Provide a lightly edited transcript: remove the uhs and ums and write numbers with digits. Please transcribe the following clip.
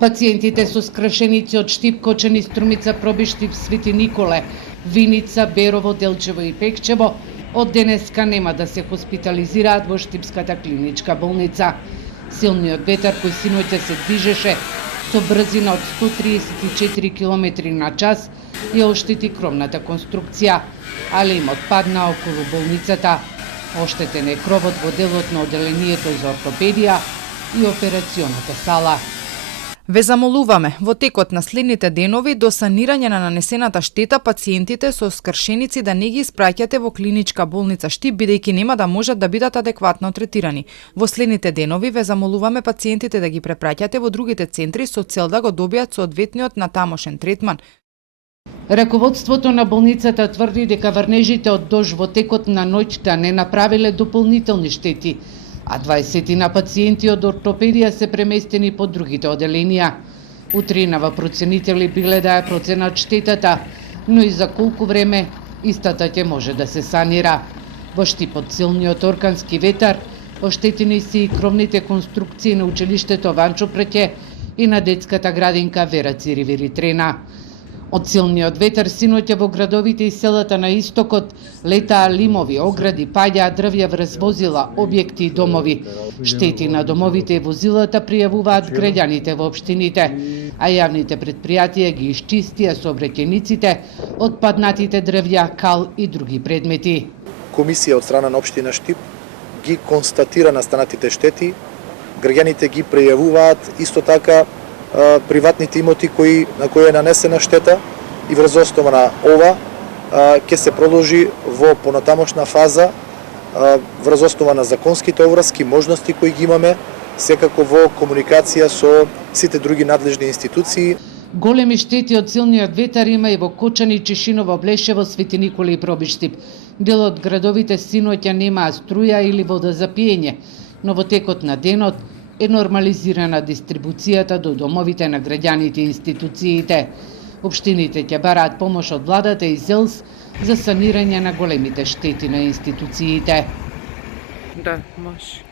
Пациентите со скршеници од Штип, Кочани, Струмица, Пробиштип, Свети Николе, Виница, Берово, Делчево и Пекчево од денеска нема да се хоспитализираат во Штипската клиничка болница. Силниот ветар кој синоќа се движеше со брзина од 134 км на час ја оштети кровната конструкција, а лемот падна околу болницата. Оштетен е кровот во делот на оделението за ортопедија и операционата сала. Ве замолуваме во текот на следните денови до санирање на нанесената штета пациентите со скршеници да не ги испраќате во клиничка болница Штип, бидејќи нема да можат да бидат адекватно третирани. Во следните денови ве замолуваме пациентите да ги препраќате во другите центри со цел да го добијат соодветниот натамошен третман. Раководството на болницата тврди дека врнежите од дожд во текот на ноќта не направиле дополнителни штети, а 20 на пациенти од ортопедија се преместени по другите оделенија. Утринава проценители биле да ја проценат штетата, но и за колку време истата ќе може да се санира. Во Штип од силниот оркански ветар оштетени се и кровните конструкции на училиштето Ванчо Преќе и на детската градинка Вера Циривири Трена. Од силниот ветар синоќа во градовите и селата на истокот летаа лимови, огради, паѓаа дрвја врз возила, објекти и домови. Штети на домовите и возилата пријавуваат граѓаните во општините, а јавните предпријатија ги исчистија сообраќајниците од паднатите дрвја, кал и други предмети. Комисија од страна на општина Штип ги констатира настанатите штети, граѓаните ги пријавуваат, исто така приватните имоти на кои е нанесена штета и врз основа на ова ќе се продолжи во понатамошна фаза врз основа на законските обврски, можности кои ги имаме, секако во комуникација со сите други надлежни институции. Големи штети од силниот ветар има и во Кочани, Чешиново, Блешево, Свети Николе и Пробиштип. Дел од градовите синоќа немаа струја или вода за пиење, но во текот на денот е нормализирана дистрибуцијата до домовите на граѓаните и институциите. Општините ќе бараат помош од владата и ЗЕЛС за санирање на големите штети на институциите. Да, може.